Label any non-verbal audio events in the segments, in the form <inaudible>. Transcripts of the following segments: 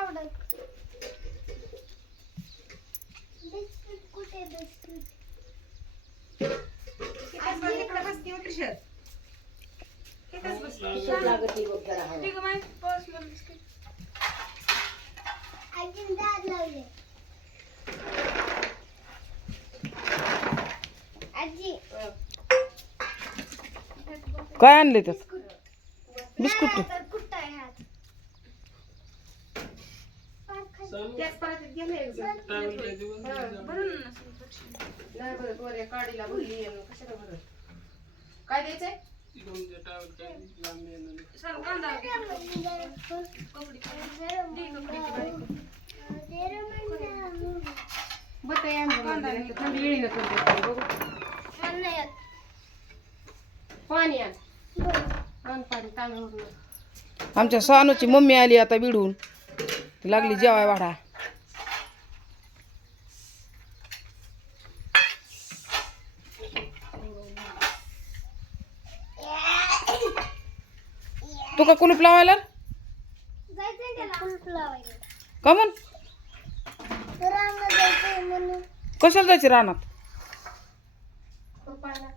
आवडत. बिस्किट कुठे बिस्किट दाद लावले. आजी. काय आणले त्यात बिस्कुट तर कुठं आहे हात फार खाली. त्याच परातीत गेलं एक जण. हा, भरून नसेल पटकन. नाही काडीला भरली कशाला काय द्यायचंय? सर, कांदा. घे. कपडे. दे कपड्याची बारीक. बटाई आणलं थंडी येळी ना बघू. पाणी आण. आण पाणी तांदूळ. आमच्या सानूची मम्मी आली आता बिडून. लागली जेवाय वाढा तू का कुलूप लावायला? का म्हण? कशाला जायचे रानात? खुरपायला.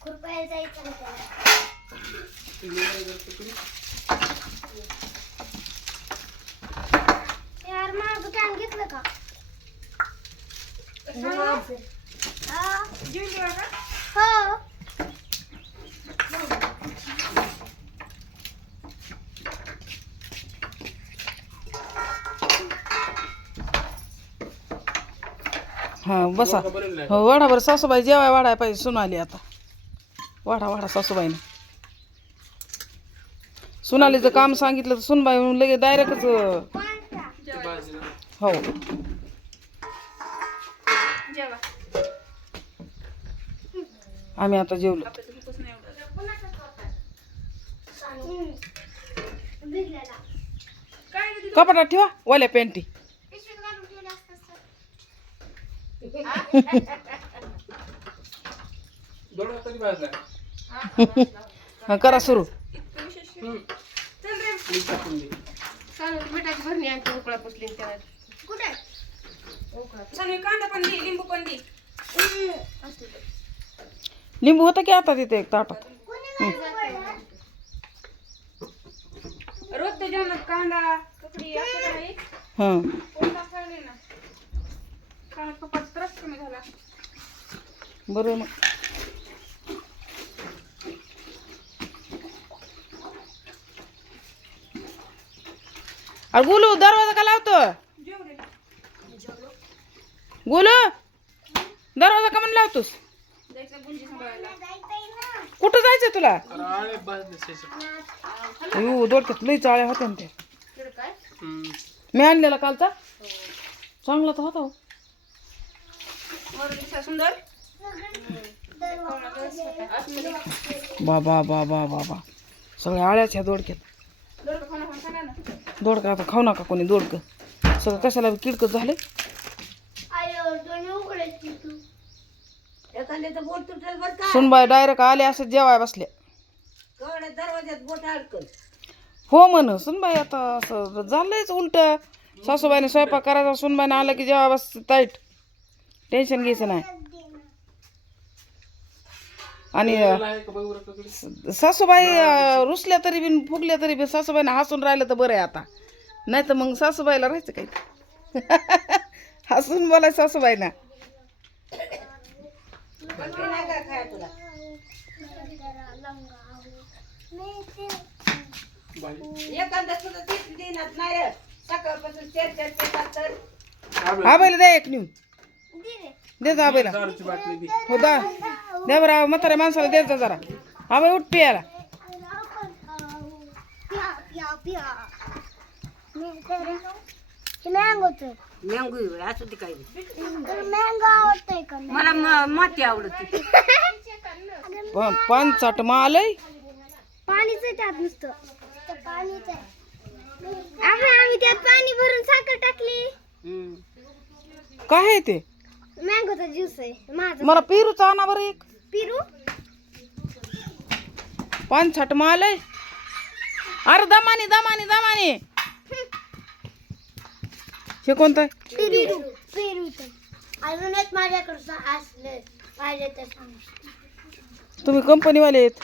खुरपायला जायचं त्याला. यार माझं कॅन घेतलं का हा. जेवली बा का? हो हा बसा. हो वाढा बरं सासूबाई जेवाय वाढाय पाहिजे सुनाली आता. वाढा वाढा सासूबाईने. सुनालीचं काम सांगितलं तर सुनबाई म्हणून लगेच डायरेक्टच हो. आम्ही आता जेवलो. कपडा कपाटात ठेवा ओल्या पॅन्टी पिशवीत घालून ठेवलं असतं सर. हा, करा सुरू इतकं विशेष चल रे चालू मिठाची भरणी आणते उकळा पुसली त्या कुठे चालेल कांदा पण दे लिंबू पण दे लिंबू होतं की आता तिथे एक ताटात कोणी नाही पडलं? रोजच्या जेवणात कांदा ककडी असं काय आहे? हां कोणता खायला ना कपात त्रास कमी झाला. बरं मग. अरे गोलू दरवाजा का लावतो? गोलू दरवाजा का म्हणून लावतोस. कुठं जायचं तुला? अयो दोडक्यात लई चाळ्या होत्या ना काय? मी आणलेला कालचा. चांगला तर होता हो. वर दिसा सुंदर बाबा बाबा बाबा. सगळ्या आळ्याच ह्या दोडक्यात. दोडका आता खाऊ नका कोणी दोडकं. सगळं कशाला किडकं झाले? सुनबाई डायरेक्ट आले असं जेवाय बसल्या. हो म्हण सुनबाई आता असं झालंयच उलट. सासूबाईने स्वयंपाक करायचा सुनबाईने आलं की जेव्हा बस ताईट टेन्शन घ्यायचं नाही. आणि सासूबाई रुसल्या तरी बी फुगल्या तरी बी सासूबाईने हसून राहिलं तर बरं आहे आता. नाही तर मग सासूबाईला राहायचं काही <laughs> हसून बोलाय चार पेटात तर आबाईला द्या एक नेऊन. दे. दे जा आबाईला हो दा द्या बरं म्हाताऱ्या माणसाला द्यायचा जरा आबाई उठ पियाला मँगोचं. मँगो असं ते काही तर मँगो आवडतंय का नाही? मला म- माती आवडते प- पानचाट मालय पाणीच आहे त्यात नुसतं तर पाणीच आहे आम्ही आम्ही त्यात पाणी भरून साखर टाकली हम्म. काय आहे ते मँगोचा ज्यूस आहे. माझा मला पेरूचा आणा बरं एक. पिरू? पानछाट मालय अरे दमानी दमानी दमानी. हे कोणतं आहे? पेरू पेरूचं अजून एक माझ्याकडचं असलं पाहिजे तर सांग तुम्ही कंपनीवाले आहेत.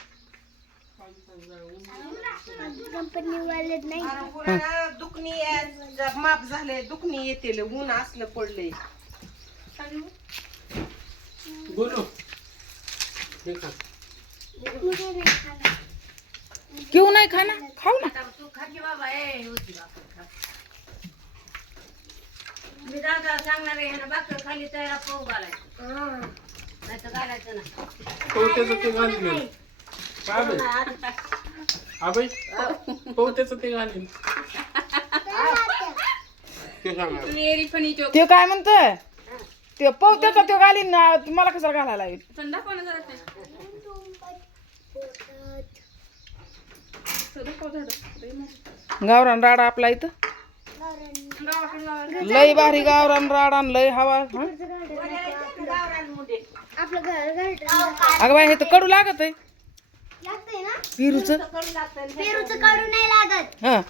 कंपनीवाले नाही. दुखणी आहे, माप झाले दुखणी येते ऊन असलं पडले बोलो. हे खा. घेऊ नाही खा ना खाऊ ना मी दादा सांगणार आहे भाकर खाली तयार पाहू घालायचं. नाही तर घालायचं ना पवत्याचं ते घालीन. काय बाई आबाई पवत्याचं ते घालीन. ते सांगा. ते काय म्हणतोय? ते पवत्याचा तो घालीन ना मला कशाला घालायला लागेल गावरान राडा आपला इथं. लय भारी गावरान राडा आणि लय हवा हं? आपलं घर घर अगं बाई हे तर कडू लागत आहे. लागतंय ना पिरूचं? पेरूचं काढून नाही लागत. हा.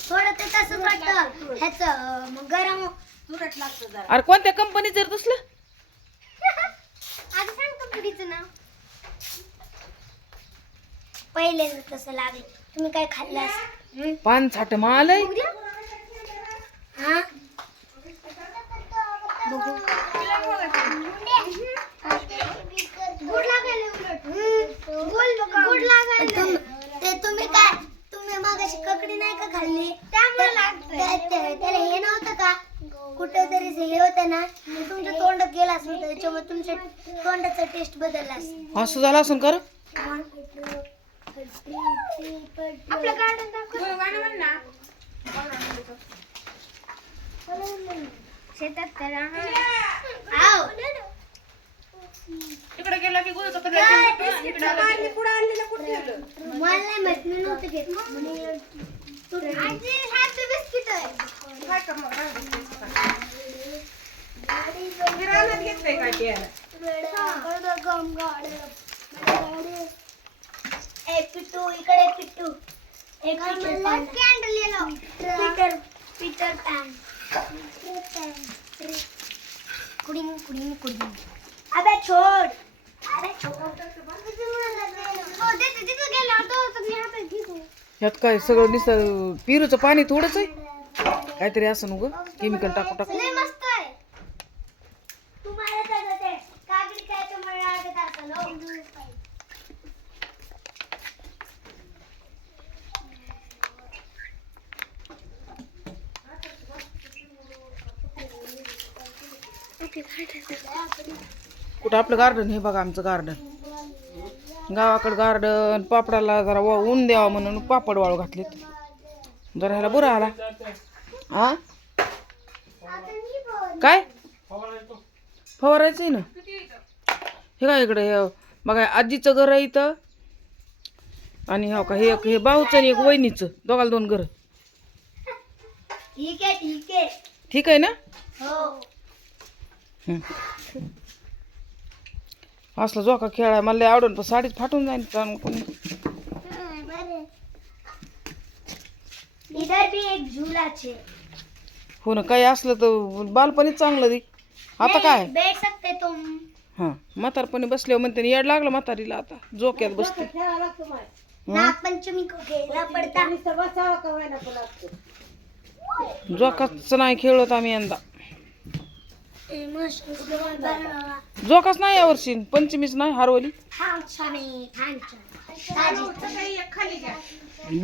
थोडं ते तसंच वाटतं ह्याचं मग गरम तुरट लागतं जरा. अरे कोणत्या कंपनीचं रे तसलं? आता सांग कंपनीचं नाव. पहिले तसं लागलं तुम्ही काय खाल्लं पान छाट मालय. हा? बघू लागायला उलट. गोड लागायला. ते तुम्ही काय तुम्ही मागाशी ककडी नाही का खाल्ली त्यामुळे त्याला हे नव्हतं का कुठं तरी हे होतं ना ते तुमच्या तोंडात गेला असेल तर त्याच्यामुळे तुमच्या तोंडाचा टेस्ट बदलला असेल असं झालं असं कर. आपलं गार्डन शेतात तर आव. तिकडे गेला की गुळ पुढं आणलेलं कुठे मला नाही माहीत मी नव्हतं घेत. आजी, happy biscuit आहे. काय कर मग किराणा घेतलंय काय प्यायला ए पिट्टू इकडे पिट्टू पीटर पीटर पॅन कुडिंग कुडिंग कुडिंग अबे छोड अबे ह्यात काय सगळं नुसतं पिरूचं पाणी थोडंच आहे. काहीतरी असं नको केमिकल टाकू टाकू लय मस्त आहे तुम्हाला सगळं ते कागदी काय तुम्हाला लागत असेल हो. कुठं आपलं गार्डन हे बघा आमचं गार्डन गावाकडं गार्डन पापडाला जरा वा ऊन द्यावा म्हणून पापड वाळू घातलेत. जरा ह्याला बुरा आला. हा काय? फवारायचंय ना? हे काय इकडे हे बघा आजीचं घर आहे इथं. आणि हो का हे एक हे भाऊचं आणि एक वहिनीचं. दोघाला दोन घर. ठीक आहे ठीक आहे. ठीक आहे ना? हं. असलं जोका खेळाय मला लय आवडून पण साडीच फाटून जाईल कारण कोणी? इधर भी एक झूला छे हो ना काही असलं तर बालपणीच चांगलं दे आता काय? बैठ सकते तुम. हां म्हातारपणी बसल्यावर म्हणते येड लागलं म्हातारीला आता जोक्यात बसते. खेळा नागपंचमी को पड़ता. जोकाच नाही खेळत आम्ही यंदा. जोकाच नाही यावर्षी पंचमीच नाही हारवली.